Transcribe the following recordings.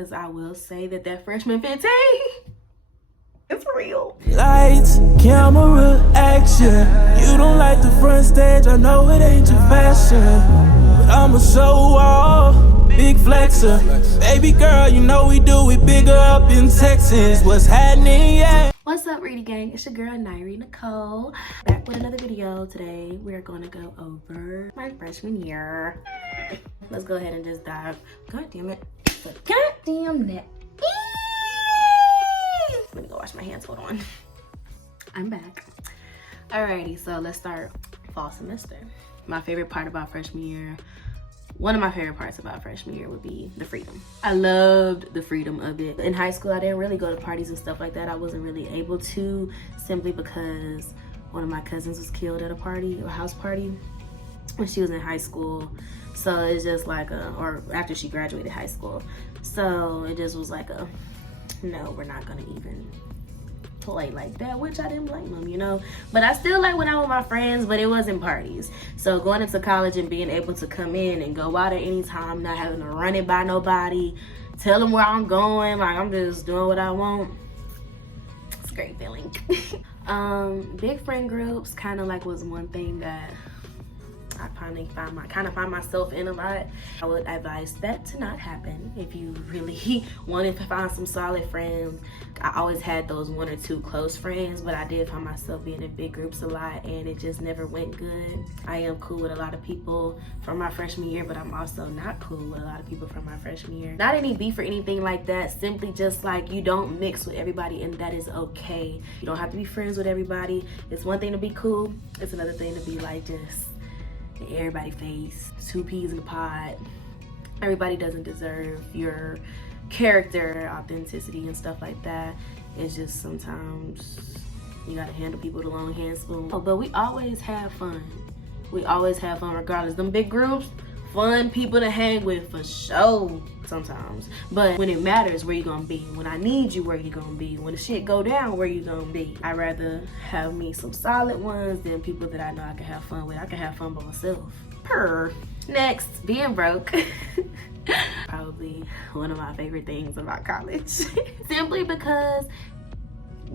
Because I will say that freshman 15, it's real. Lights, camera, action. You don't like the front stage, I know it ain't your fashion, but I'ma show off, big flexer. Baby girl, you know we do it bigger up in Texas. What's happening, yeah? What's up, Reedy Gang? It's your girl, Nairi Nicole. Back with another video. Today, we're going to go over my freshman year. Let's go ahead and just dive. God damn it. God damn that. Let me go wash my hands, hold on. I'm back. Alrighty, so let's start fall semester. My favorite part about freshman year, one of my favorite parts about freshman year would be the freedom. I loved the freedom of it. In high school, I didn't really go to parties and stuff like that. I wasn't really able to, simply because one of my cousins was killed at a party, a house party, when she was in high school. So it's just like or after she graduated high school. So it just was like no, we're not gonna even play like that, which I didn't blame them, you know. But I still like when I was with my friends, but it wasn't parties. So going into college and being able to come in and go out at any time, not having to run it by nobody, tell them where I'm going, like I'm just doing what I want. It's a great feeling. Big friend groups kind of like was one thing that I finally find myself in a lot. I would advise that to not happen if you really wanted to find some solid friends. I always had those one or two close friends, but I did find myself being in big groups a lot and it just never went good. I am cool with a lot of people from my freshman year, but I'm also not cool with a lot of people from my freshman year. Not any beef or anything like that, simply just like you don't mix with everybody and that is okay. You don't have to be friends with everybody. It's one thing to be cool, it's another thing to be like just in everybody's face, two peas in a pod. Everybody doesn't deserve your character, authenticity, and stuff like that. It's just sometimes you gotta handle people with a long hand spoon. Oh, but we always have fun. We always have fun regardless. Them big groups, fun people to hang with for sure sometimes. But when it matters, where you gonna be? When I need you, where you gonna be? When the shit go down, where you gonna be? I'd rather have me some solid ones than people that I know I can have fun with. I can have fun by myself. Next, being broke. Probably one of my favorite things about college. Simply because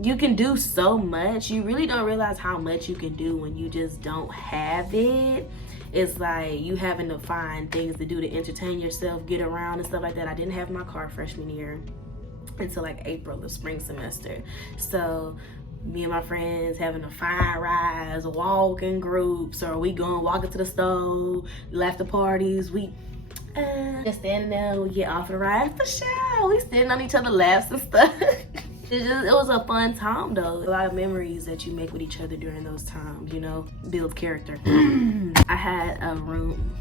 you can do so much. You really don't realize how much you can do when you just don't have it. It's like you having to find things to do to entertain yourself, get around and stuff like that. I didn't have my car freshman year until like April, the spring semester. So me and my friends having to find rides, walk in groups, or we going walking to the store, after parties, we just standing there, we get off the ride for sure. We sitting on each other's laps and stuff. It was a fun time though. A lot of memories that you make with each other during those times, you know, build character. I had a room,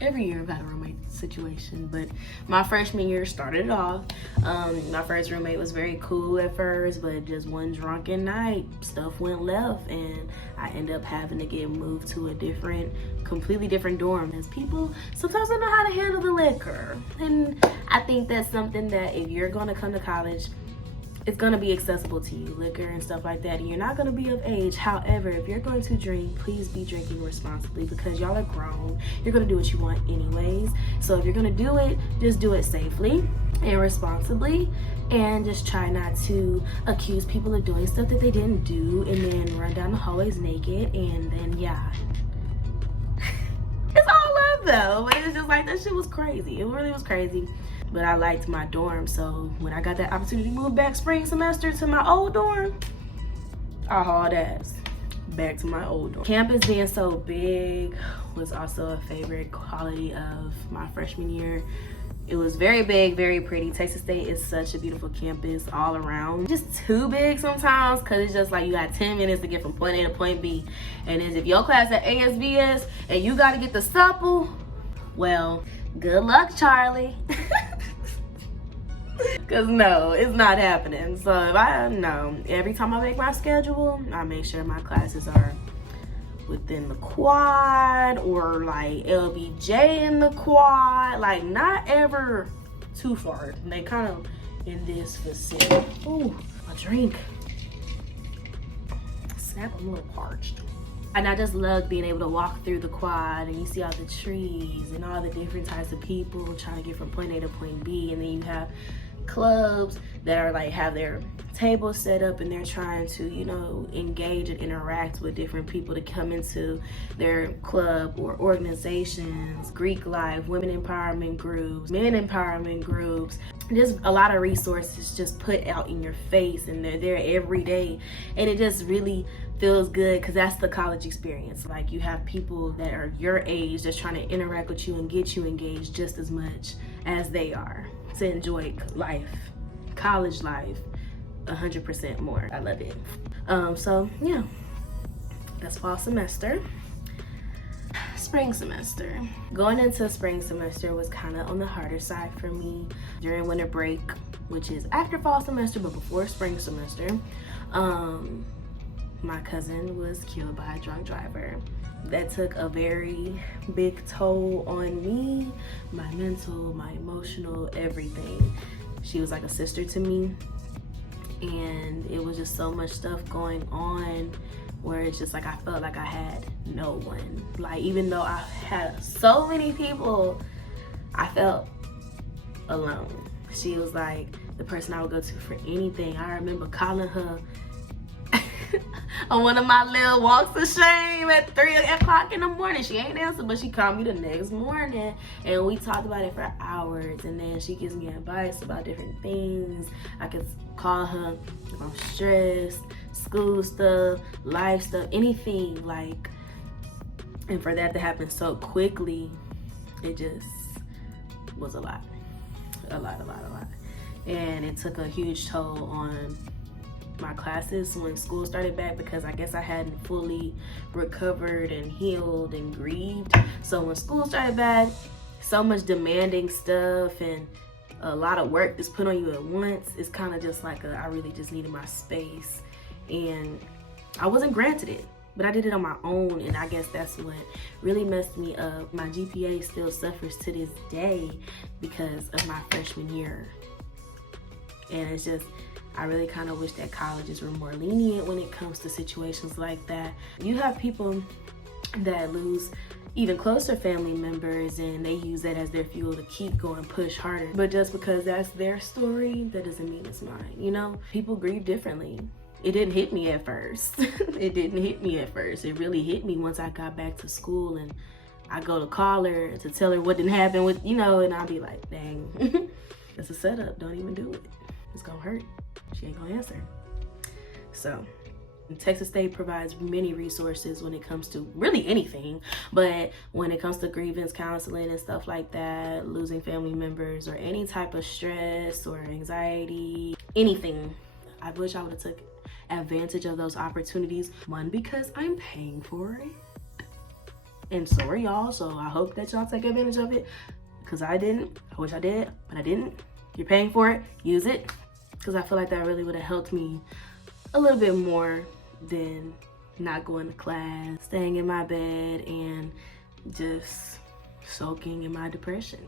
every year I've had a roommate situation, but my freshman year started it off. My first roommate was very cool at first, but just one drunken night, stuff went left and I ended up having to get moved to a completely different dorm. As people sometimes don't know how to handle the liquor. And I think that's something that if you're gonna come to college, it's gonna be accessible to you, liquor and stuff like that, and you're not gonna be of age. However, if you're going to drink, please be drinking responsibly because y'all are grown. You're gonna do what you want anyways. So if you're gonna do it, just do it safely and responsibly, and just try not to accuse people of doing stuff that they didn't do and then run down the hallways naked and then yeah. It's all love though, but it's just like that shit was crazy. It really was crazy. But I liked my dorm, so when I got that opportunity to move back spring semester to my old dorm, I hauled ass back to my old dorm. Campus being so big was also a favorite quality of my freshman year. It was very big, very pretty. Texas State is such a beautiful campus all around. Just too big sometimes because it's just like you got 10 minutes to get from point A to point B. And then if your class at ASVS and you got to get the supple, well, good luck, Charlie. Cause no, it's not happening. So if I know, every time I make my schedule, I make sure my classes are within the quad or like LBJ in the quad, like not ever too far. They kind of in this vicinity. Ooh, a drink. Snap, I'm a little parched. And I just loved being able to walk through the quad and you see all the trees and all the different types of people trying to get from point A to point B. And then you have clubs that are like have their tables set up and they're trying to, you know, engage and interact with different people to come into their club or organizations. Greek life, women empowerment groups, men empowerment groups. Just a lot of resources just put out in your face, and they're there every day, and it just really feels good because that's the college experience. Like, you have people that are your age just trying to interact with you and get you engaged just as much as they are to enjoy life, college life, 100% more. I love it. So yeah, that's fall semester. Spring semester. Going into spring semester was kind of on the harder side for me. During winter break, which is after fall semester but before spring semester, my cousin was killed by a drunk driver. That took a very big toll on me, my mental, my emotional, everything. She was like a sister to me, and it was just so much stuff going on where it's just like I felt like I had no one. Like, even though I had so many people, I felt alone. She was like the person I would go to for anything. I remember calling her on one of my little walks of shame at 3 o'clock in the morning. She ain't answered, but she called me the next morning and we talked about it for hours. And then she gives me advice about different things. I could call her if I'm stressed, school stuff, life stuff, anything. Like, and for that to happen so quickly, it just was a lot. And it took a huge toll on my classes when school started back, because I guess I hadn't fully recovered and healed and grieved. So when school started back, so much demanding stuff and a lot of work that's put on you at once. It's kind of just like I really just needed my space, and I wasn't granted it, but I did it on my own. And I guess that's what really messed me up. My GPA still suffers to this day because of my freshman year. And it's just, I really kind of wish that colleges were more lenient when it comes to situations like that. You have people that lose even closer family members and they use that as their fuel to keep going, push harder. But just because that's their story, that doesn't mean it's mine, you know? People grieve differently. It didn't hit me at first. It didn't hit me at first. It really hit me once I got back to school and I go to call her to tell her what didn't happen with, you know, and I'll be like, dang, it's a setup, don't even do it. It's gonna hurt. She ain't gonna answer. So Texas State provides many resources when it comes to really anything, but when it comes to grievance counseling and stuff like that, losing family members or any type of stress or anxiety, anything, I wish I would have took advantage of those opportunities. One, because I'm paying for it, and so are y'all, so I hope that y'all take advantage of it, because I didn't. I wish I did, but I didn't. You're paying for it, use it, because I feel like that really would have helped me a little bit more than not going to class, staying in my bed, and just soaking in my depression,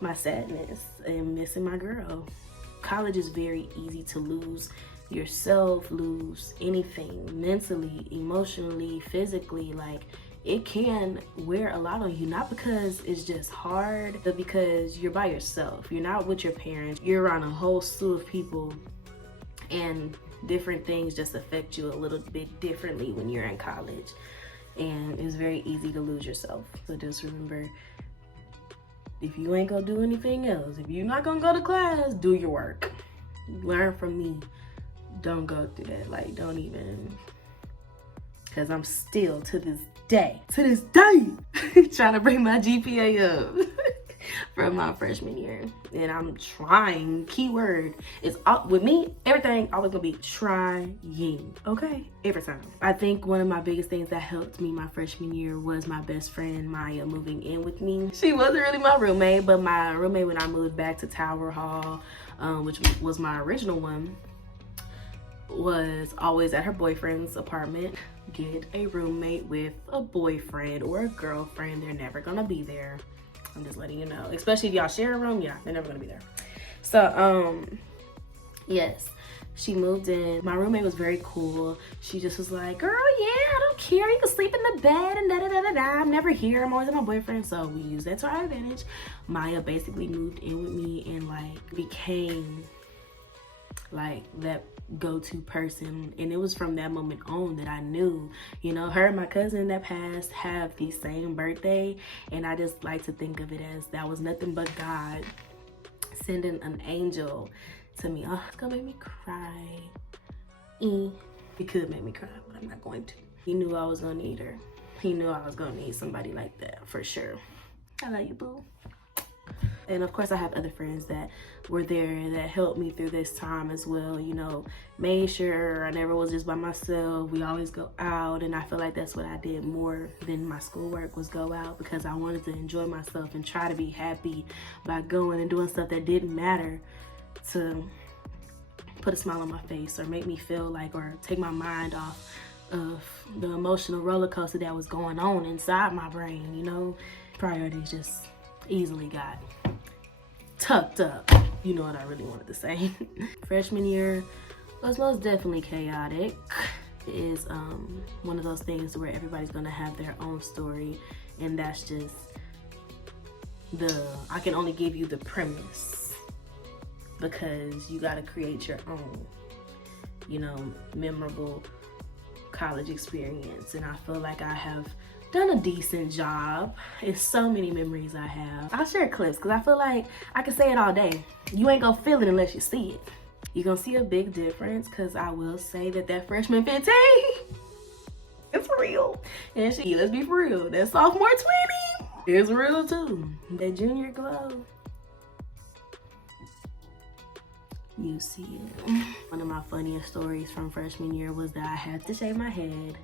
my sadness, and missing my girl. College is very easy to lose yourself, lose anything, mentally, emotionally, physically. Like, it can wear a lot on you, not because it's just hard, but because you're by yourself. You're not with your parents. You're around a whole slew of people, and different things just affect you a little bit differently when you're in college. And it's very easy to lose yourself. So just remember, if you ain't gonna do anything else, if you're not gonna go to class, do your work. Learn from me. Don't go through that. Like, don't even, because I'm still to this day trying to bring my GPA up from my freshman year. And I'm trying. Keyword is, with me, everything always gonna be trying, okay? Every time. I think one of my biggest things that helped me my freshman year was my best friend Maya moving in with me. She wasn't really my roommate, but my roommate when I moved back to Tower Hall, which was my original one, was always at her boyfriend's apartment. Get a roommate with a boyfriend or a girlfriend. They're never gonna be there. I'm just letting you know. Especially if y'all share a room, yeah, they're never gonna be there. So, yes. She moved in. My roommate was very cool. She just was like, girl, yeah, I don't care. You can sleep in the bed and da-da-da-da-da. I'm never here. I'm always with my boyfriend. So we used that to our advantage. Maya basically moved in with me and like became like that go-to person. And it was from that moment on that I knew, you know, her and my cousin that passed have the same birthday. And I just like to think of it as that was nothing but God sending an angel to me. Oh, it's gonna make me cry. It could make me cry, but I'm not going to. He knew I was gonna need her. He knew I was gonna need somebody like that for sure. I love you, boo. And of course I have other friends that were there that helped me through this time as well, you know, made sure I never was just by myself. We always go out, and I feel like that's what I did more than my schoolwork was go out, because I wanted to enjoy myself and try to be happy by going and doing stuff that didn't matter to put a smile on my face or make me feel like, or take my mind off of the emotional roller coaster that was going on inside my brain, you know. Priorities just easily got tucked up. You know what I really wanted to say. Freshman year was most definitely chaotic. It is one of those things where everybody's gonna have their own story, and that's just I can only give you the premise, because you gotta create your own, you know, memorable college experience. And I feel like I have done a decent job. It's so many memories I have. I'll share clips because I feel like I can say it all day. You ain't gonna feel it unless you see it. You're gonna see a big difference, because I will say that freshman 15, it's real. And let's be for real, that sophomore 20 is real too. That junior glow, you see it. One of my funniest stories from freshman year was that I had to shave my head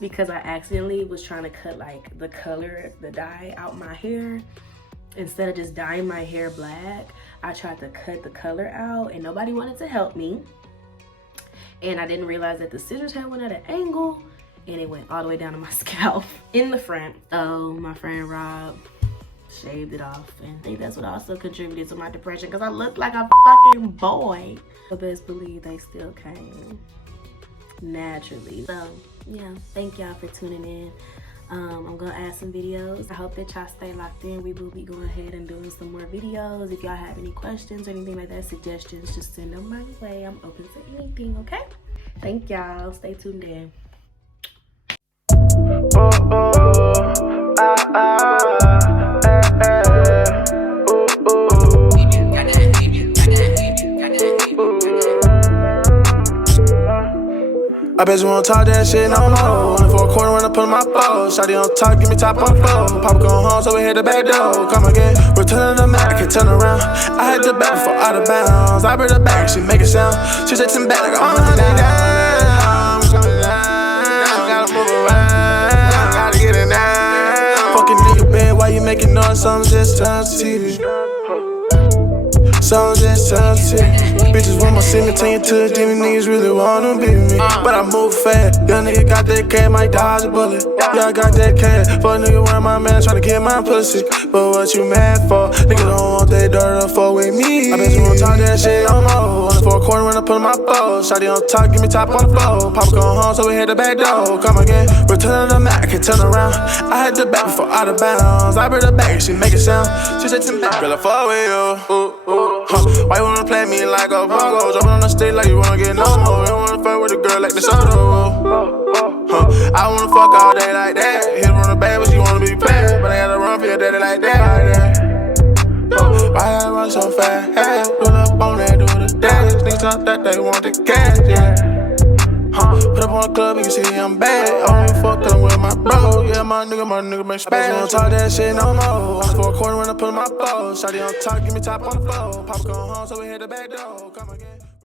because I accidentally was trying to cut like the color, the dye out my hair. Instead of just dyeing my hair black, I tried to cut the color out and nobody wanted to help me. And I didn't realize that the scissors had went at an angle and it went all the way down to my scalp in the front. So my friend Rob shaved it off, and I think that's what also contributed to my depression, because I looked like a fucking boy. But best believe they still came naturally. So yeah, thank y'all for tuning in. I'm gonna add some videos. I hope that y'all stay locked in. We will be going ahead and doing some more videos. If y'all have any questions or anything like that, suggestions, just send them my way. I'm open to anything, okay? Thank y'all. Stay tuned in. I bet you won't talk that shit no more. Only for a quarter when I put in my bowl. Shawty on top, give me top on the floor. Papa going home, so we hit the back door. Come again, return to the Mac, can turn around. I hit the back before out of bounds. I bring her back, she make it sound. She said to me back like I'm down. Gotta move around, gotta get it now. Fucking nigga bed, why you making noise? Something just turns TV. Something just turns TV. Bitches want my semen, turn you to a demon. Niggas really wanna be me, but I move fast. Young nigga got that cash, might dodge a bullet. Yeah, I got that cash. Fuck nigga around my man, tryna get my pussy. But what you mad for? Nigga don't want that dirt to fuck with me. I bet you won't talk that shit no more. Only for a quarter when I put in my bowl. Shawty on top, give me top on the floor. Papa going home, so we hit the back door. Come again, return to the Mac, can turn around. I hit the back before out of bounds. I bring her back, she make it sound. She said to me, girl, I fuck with you. Why you wanna play me like a bongo? Jumping on the stage like you wanna get no more. You don't wanna fuck with a girl like the Soto. I wanna fuck all day like that. Hit her on the bed, but she wanna be playing. But I gotta run for your daddy like that. Why I run so fast? Hey, pull up on that, do the dash. Niggas talk that they want the cash, yeah. Put up on the club, you can see I'm bad. I only fuck up with my bro. Yeah, my nigga make spaz. I bet you don't talk that shit no more. Only for a quarter when I put in my bowl. Shawty on top, give me top on the floor. Papa going home, so we hit the back door. Come again.